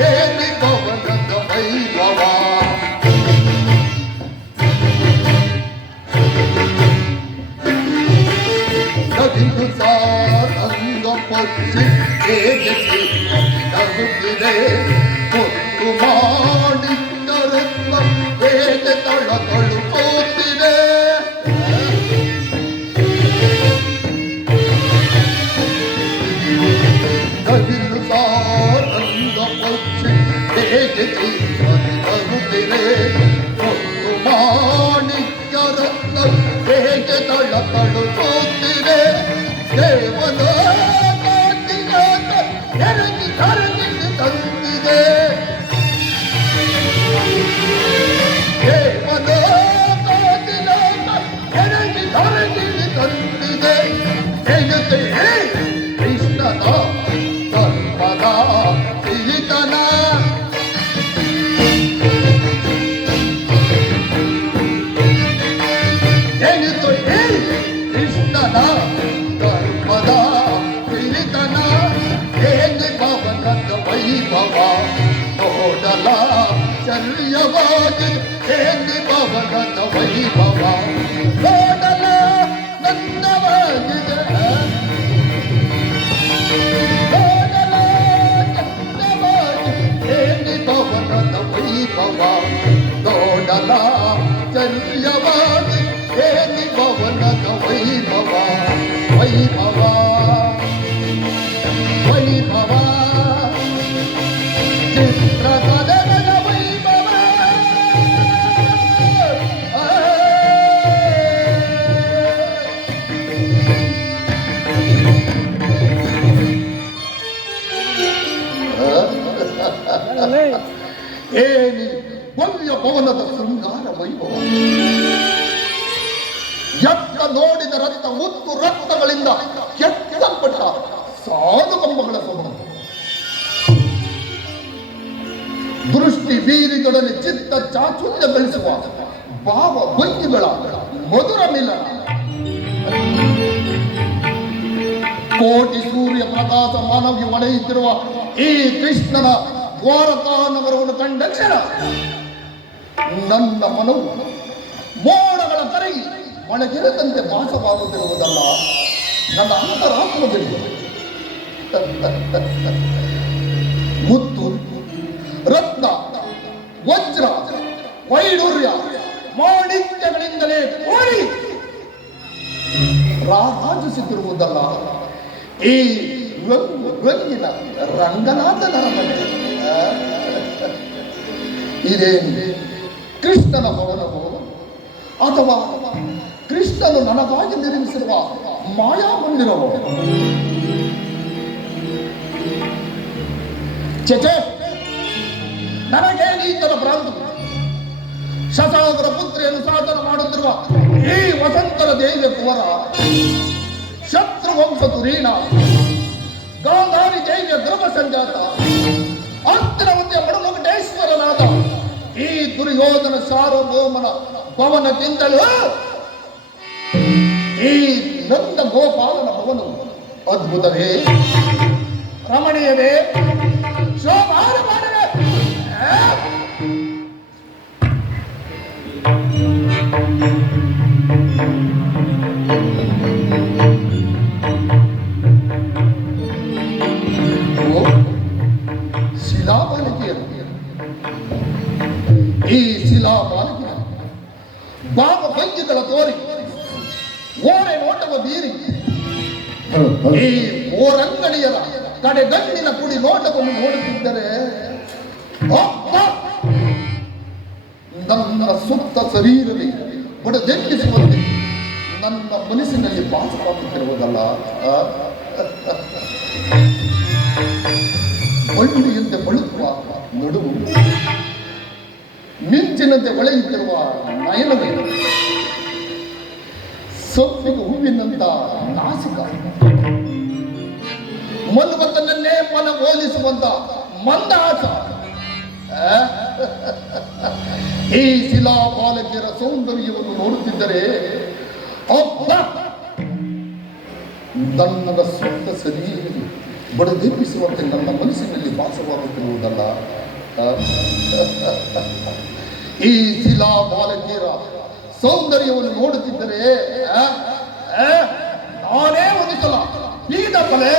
ಹೇಳಿ ಭವನದ ವೈಭವ ನದಿದು ಸಾರಂಗ ಪಕ್ಷಿ ಹೇಗೆ ನಗುತ್ತಿದೆ ಕೊಟ್ಟು ಮಾಡಿದ್ದರನ್ನ ಹೇಗೆ ತಳುಕುತ್ತಿದೆ ನದಿದು ಸಾರಂಗ ಪಕ್ಷಿ ಹೇಗೆ ನಗುತ್ತಿದೆ ಕೊಟ್ಟು ಮಾಡಿದ್ದರನ್ನ ಹೇಗೆ ತಳುಕುತ್ತಿದೆ ದೇವನ ಎರಗಿ ತಂದಿದೆ ದೇವನ ಎರಗಿ ತಂದಿದೆ ಹೇಳುತ್ತೆ ಕೃಷ್ಣನ ಧರ್ಮದ ಸಿರಿತನ ಹೇಳುತ್ತೆ ಕೃಷ್ಣನ ಧರ್ಮದ ಸಿರಿತನ ಹೇಗೆ ಭವನದ ವೈಭವ ನೋಡಲ ಚರ್ಯವಾಗಿ ಹೇಗೆ ಭವನದ ವೈಭವ ನೋಡಲ ನಂದವಾಗಿದೆ ನೋಡಲ ಚಂದವಾಗಿ ಹೇಗೆ ಭವನದ ವೈಭವ ನೋಡಲ ಚರ್ಯವಾಗಿ ಹೇಗೆ ಭವನದ ವೈಭವ ವೈಭವ ವೈಭವ ಚಿತ್ರಕಲೆಗಳ ವೈಭವ ಏನಿ ಭವ್ಯ ಭವನದ ಶೃಂಗಾರ ವೈಭವ ಎತ್ತ ನೋಡಿದ ರಕ್ತ ಮುತ್ತು ರಕ್ತಗಳಿಂದ ಕೆತ್ತಲ್ಪಟ್ಟ ಸಾಲು ಕಂಬಗಳ ಸೊಬಗು ದೃಷ್ಟಿ ಬೀರಿದೊಡನೆ ಚಿತ್ತ ಚಾಚುಲ್ಯ ಗಳಿಸುವ ಭಾವ ಭಂಗಿಗಳ ಮಧುರ ಮಿಲನ ಕೋಟಿ ಸೂರ್ಯ ಪ್ರಕಾಶ ಮಾನವಿಗೆ ಒಳೆಯುತ್ತಿರುವ ಈ ಕೃಷ್ಣನ ದ್ವಾರಕಾ ನಗರವನ್ನು ಕಂಡಕ್ಷಣ ನನ್ನ ಮನವು ಮೋಡಗಳ ಕರಗಿ ಒಳಗಿರದಂತೆ ಭಾಸವಾಗುತ್ತಿರುವುದಲ್ಲ ನನ್ನ ಅಂತರಾತ್ಮದಲ್ಲಿ ಮುತ್ತು ರತ್ನ ವಜ್ರ ವೈಡೂರ್ಯ ಮಾಣಿಕ್ಯಗಳಿಂದಲೇ ಕೋಡಿ ರಾರಾಜಿಸುತ್ತಿರುವುದಲ್ಲ ಈ ರಂಗಿನ ರಂಗನಾಥನ ಮನೆ ಇದೇನಿದೆ ಕೃಷ್ಣನ ಭವನವೋ ಅಥವಾ ಕೃಷ್ಣನು ನನಗಾಗಿ ನಿರ್ಮಿಸಿರುವ ಮಾಯಾ ಮಂದಿರವೋ ಚಚೆ ನನಗೆ ನೀತನ ಭ್ರಾಂತ ಶತಾವರ ಪುತ್ರಿಯನ್ನು ಸಾಧನ ಮಾಡುತ್ತಿರುವ ಈ ವಸಂತರ ದೇವಿಯ ಕುವರ ಶತ್ರುವಂಶ ತುರೀಣ ಗಾಂಧಾರಿ ದೇವಿಯ ಗರ್ಭ ಸಂಜಾತ ಅಸ್ತ್ರವತಿಯ ಮಡುಮುಕಟೇಶ್ವರನಾದ ಈ ದುರ್ಯೋಧನ ಸಾರ್ವಭೌಮನ ಭವನಕ್ಕಿಂತಲೂ ಈ ನಂದ ಗೋಪಾಲನ ಭವನವು ಅದ್ಭುತವೇ ರಮಣೀಯವೇ ಶೋಭಾನವೇ ಶಿಲಾಬಾಲಿಕೆಯರು ಈ ಶಿಲಾಬಾಲಿಕೆ ಭಾವ ಭಂಗಿಗಳ ತೋರಿ ಓರೆ ನೋಟವ ಬೀರಿ ಈ ಓರಂಗಡಿಯರ ಕಡೆ ಗಣ್ಣಿನ ಕುಡಿ ನೋಟವನ್ನು ನೋಡುತ್ತಿದ್ದರೆ ನನ್ನ ಸುತ್ತ ಶರೀರವೇ ಬಡದೆನ್ನಿಸುವಂತೆ ನನ್ನ ಮನಸ್ಸಿನಲ್ಲಿ ಭಾಸವಾಗುತ್ತಿರುವುದಲ್ಲ ಬಳ್ಳಿಯಂತೆ ಬಳುಕುವ ನಡುವು ಮಿಂಚಿನಂತೆ ಹೊಳೆಯುತ್ತಿರುವ ನಯನವೇ ಸೊಪ್ಪಿಗೆ ಹೂವಿನಂತ ನಾಸಿಕ ಮನ್ಮಥನನ್ನೇ ಮನ ಹೋಲಿಸುವಂತ ಮಂದಹಾಸ ಈ ಶಿಲಾಬಾಲಕಿಯರ ಸೌಂದರ್ಯವನ್ನು ನೋಡುತ್ತಿದ್ದರೆ ಅಬ್ಬ ನನ್ನ ಸುತ್ತ ಶರೀರ ಬಡಿದೆಬ್ಬಿಸುವಂತೆ ನನ್ನ ಮನಸ್ಸಿನಲ್ಲಿ ವಾಸವಾಗುತ್ತಿರುವುದಲ್ಲ. ಆ? ಈ ಶಿಲಾ ಬಾಲಕಿಯರ ಸೌಂದರ್ಯವನ್ನು ನೋಡುತ್ತಿದ್ದರೆ ನಾನೇ ಒಂದು ಸಲ ಬೀದ ತಲೆ